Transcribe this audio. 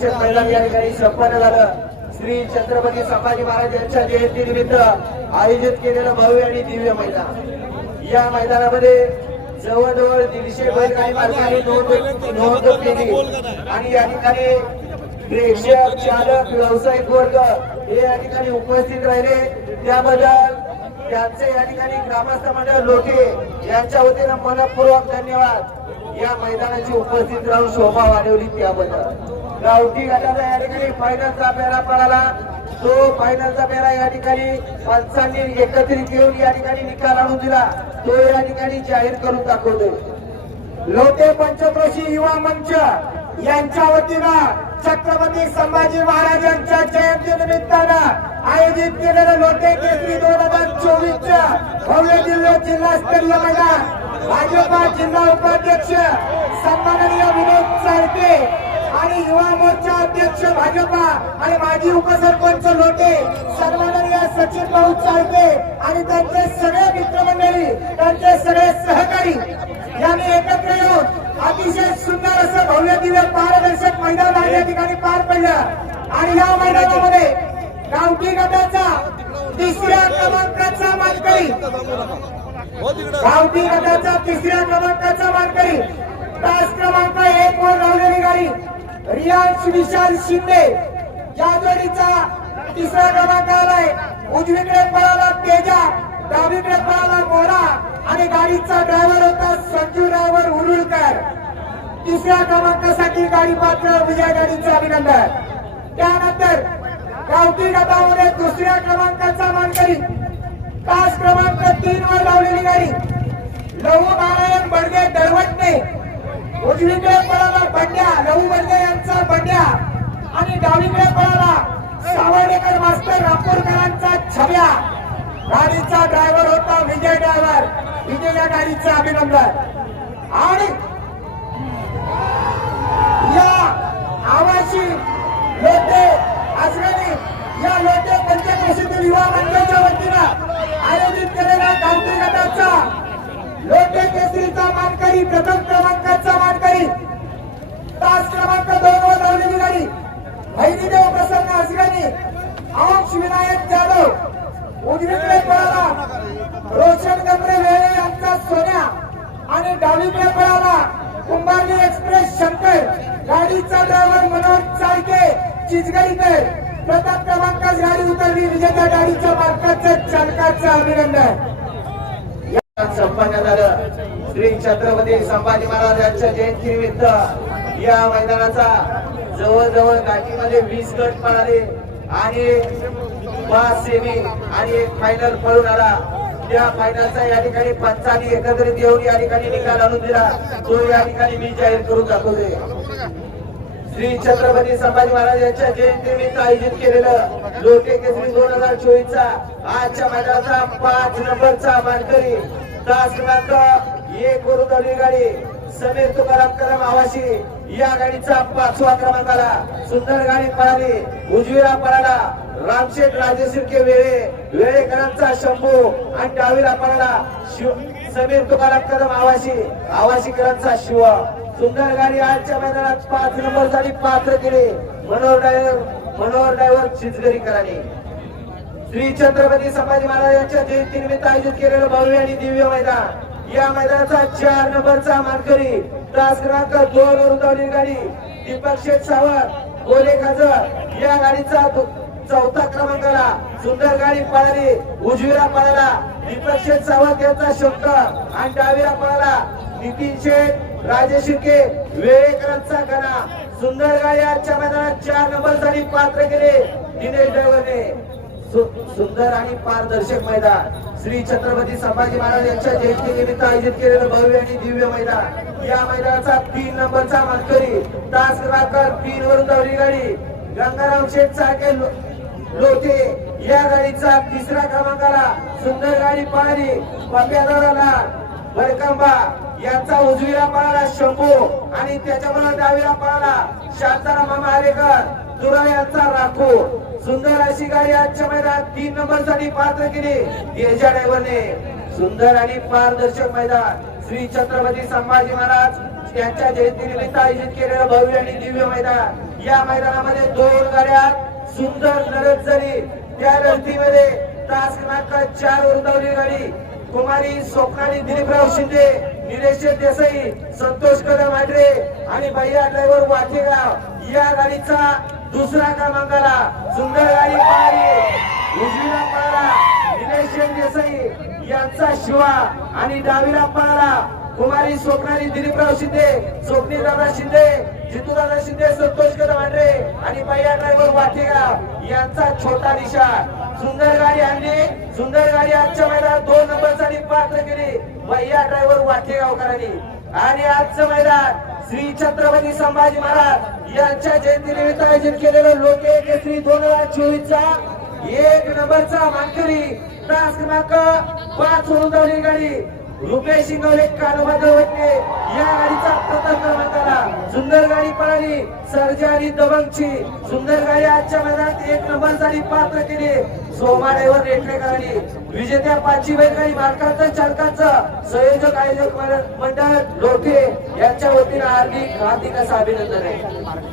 दर्शक मैदान या ठिकाणी संपन्न झालं. श्री छत्रपती संभाजी महाराज यांच्या जयंती निमित्त आयोजित केलेलं भव्य आणि दिव्य मैदान. या मैदानामध्ये जवळजवळ दीडशे बैलगाडी मालकांनी नोंद केली. आणि या ठिकाणी प्रेक्षक चालक व्यावसायिक वर्ग हे या ठिकाणी उपस्थित राहिले. त्याबद्दल त्यांचे या ठिकाणी ग्रामस्थ मंडळ लोटे यांच्या वतीनं मनपूर्वक धन्यवाद. या मैदानाची उपस्थित राहून शोभा वाढवली त्याबद्दल. गावठी गटाचा या ठिकाणी फायनलचा पेरा पळाला. तो फायनलचा पेरा या ठिकाणी माणसांनी एकत्रित येऊन या ठिकाणी निकाल आणून दिला. तो या ठिकाणी जाहीर करून दाखवतो लोटे पंचक्रोशी युवा मंच यांच्या वतीनं छत्रपती संभाजी महाराजांच्या जयंती निमित्तानं आयोजित केलेलं लोटे केसरी दोन हजार चोवीसच्या भव्य जिल्हा जिल्हास्तरीय मैदान. भाजपा जिल्हा उपाध्यक्ष सन्माननीय विनोद चाळके अध्यक्ष भाजपा आणि माजी उपसरपंच लोटे. सन्माननीय सचिन भाऊ चाळके आणि त्यांचे सगळे मित्रमंडळी त्यांचे सगळे सहकारी यांनी एकत्र येऊन अतिशय सुंदर असं भव्य दिव्य पारदर्शक मैदान आहे या ठिकाणी पार पडलं. आणि या मैदानामध्ये गावठी गटाचा तिसऱ्या क्रमांकाचा मानकरी गावठी गटाचा तिसऱ्या क्रमांकाचा मानकरी तास क्रमांक एक वर लावलेली गाडी. रियांश विशाल शिंदे या जोडीचा तिसरा क्रमांक आलाय. उजवीकडे पळाला तेजा डावीकडे पळाला मोरा आणि गाडीचा ड्रायव्हर होता संजू ड्रायव्हर उरुळकर तिसऱ्या क्रमांकासाठी गाडी पात्र विजय गाडीचं अभिनंदन. त्यानंतर गावठी गटामध्ये दुसऱ्या क्रमांकाचा मानकरी. तास क्रमांक तीन वर लावलेली गाडी. लहू नारायण बडगे दळवटणे. उजवीकडे पळाला बंड्या लहू बंडे यांचा बंड्या. आणि डावीकडे पळाला सावर्डेकर मास्टर रापूरकरांचा छव्या गाडीचा ड्रायव्हर होता विजय ड्रायव्हर विजय या गाडीचं अभिनंदन. आणि या आवाशी लोटे आजगणी या लोटे पंचक्रोशीतील युवा मंडळाच्या वतीनं आयोजित केलेल्या गावठी गटाचा लोटे केसरीचा मानकरी प्रथम क्रमांकाचा मानकरी तास क्रमांक दोन वर लावलेली गाडी भैरीदेव प्रसन्न आसगणी अंश विनायक जाधव उजवीकडे पळाला. रोशन गमरे वेळे यांचा सोन्या. आणि डावीकडे पळाला कुंभारली एक्सप्रेस शंकर. गाडीचा ड्रायव्हर मनोज चाळके चिचगरीकर प्रताप क्रमांकाच गाडी उतरली. विजेत्या गाडीच्या मालकाचं चालकाचं अभिनंदन. संपन्न झालं श्री छत्रपती संभाजी महाराज यांच्या जयंती निमित्त या मैदानाचा जवळजवळ घाटीमध्ये वीस गट पळाले. आणि पाच सेमी आणि एक फायनल पळून आला. त्या फायनलचा या ठिकाणी पंचांनी एकत्रित येऊन या ठिकाणी निकाल आणून दिला. तो या ठिकाणी मी जाहीर करून दाखवतोय श्री छत्रपती संभाजी महाराज यांच्या जयंतीनिमित्त आयोजित केलेलं लोटे केसरी दोन हजार चोवीस चा आजच्या मैदानाचा पाच नंबरचा मानकरी तास क्रमांक एक वरून धावली गाडी. समीर तुकाराम करम आवाशी. या गाडीचा पाचवा क्रमांक आला. सुंदर गाडी पळाली. उजवीला पळाला. रामशेठ राजेशिर्के वेळे. वेळेकरांचा शंभू. आणि डावीला पळाला. शिव समीर तुकाराम कदम आवाशी. आवाशीकरांचा शिव. सुंदर गाडी आजच्या मैदानात पाच नंबरसाठी पात्र केले. मनोहर ड्रायव्हर मनोहर ड्रायव्हर चिचगरीकरांनी. श्री छत्रपती संभाजी महाराज यांच्या जयंती निमित्त आयोजित केलेलं भव्य आणि दिव्य मैदान. या मैदानाचा चार नंबरचा मानकरी तास क्रमांक दोन वरून धावलेली गाडी दीपक शेठ सावंत गोले खाजर या गाडीचा चौथा क्रमांकाला सुंदर गाडी पळाली उजवीला पळाला दीपक शेठ सावंत यांचा शंकर आणि डावीला पळाला. नितीन शेठ राजेश शिर्के वेळेकरांचा गणा. सुंदर गाडी आजच्या मैदानात चार नंबरसाठी पात्र केले दिनेश ड्रायव्हरने सुंदर आणि पारदर्शक मैदान. श्री छत्रपती संभाजी महाराज यांच्या जयंती निमित्त आयोजित केलेलं भव्य आणि दिव्य मैदान. या मैदानाचा तीन नंबरचा मानकरी तास क्रमांक तीन वरून धावली गाडी. गंगाराम शेठ सारखे लोटे या गाडीचा तिसरा क्रमांकाला सुंदर गाडी पळाली. पप्यादाराला बडकंबा यांचा उजवीला पळाला शंभू आणि त्याच्याबरोबर डावीला पळाला शांताराम मामा आरेकर तुरा राखो. सुंदर अशी गाडी आजच्या मैदानात तीन नंबरसाठी पात्र केली. तेजा ड्रायव्हरने. सुंदर आणि पारदर्शक मैदान. श्री छत्रपती संभाजी महाराज त्यांच्या जयंतीनिमित्त आयोजित केलेलं भव्य आणि दिव्य मैदान. या मैदानामध्ये दोन गाड्या सुंदर लढत झाली त्या लढतीमध्ये तास क्रमांक चार वर उतरवली गाडी. कुमारी स्वप्नाली दिलीपराव शिंदे निलेश देसाई संतोष कदम आडरे आणि भैया ड्रायव्हर वाटेगाव. या गाडीचा दुसरा क्रमांकाला सुंदर गाडी पळाली उजवीला पळाला. निलेश देसाई यांचा शिवा आणि डावीला पळाला. कुमारी स्वप्नाली दिलीपराव शिंदे स्वप्नी दादा शिंदे जितूदादा शिंदे संतोष कदम आणि भैया ड्रायव्हर वाटेगाव यांचा छोटा निशाण. सुंदर गाडी आणली. सुंदर गाडी आजच्या मैदानात दोन नंबरसाठी पात्र केली. भैया ड्रायव्हर वाटेगावकरांनी आणि आजचं मैदान श्री छत्रपती संभाजी महाराज यांच्या जयंतीनिमित्त आयोजित केलेलं लोके केसरी दोन हजार चोवीस चा एक नंबरचा मानकरी. तास क्रमांक पाच उंचावली गाडी. रुपेश शिंगवले कानोबा वटणे या गाडीचा प्रथम क्रमांक आला. सुंदर गाडी पळाली सर्जा आणि दबंगची. सुंदर गाडी आजच्या मैदानात एक नंबरसाठी पात्र केली. सोमा ड्रायव्हर रेटलेकरांनी विजेत्या पाचवी बैलगाडी मालकांचं चालकांचं. संयोजक आयोजक मंडळ लोटे यांच्या वतीनं हार्दिक हार्दिक असं अभिनंदन आहे.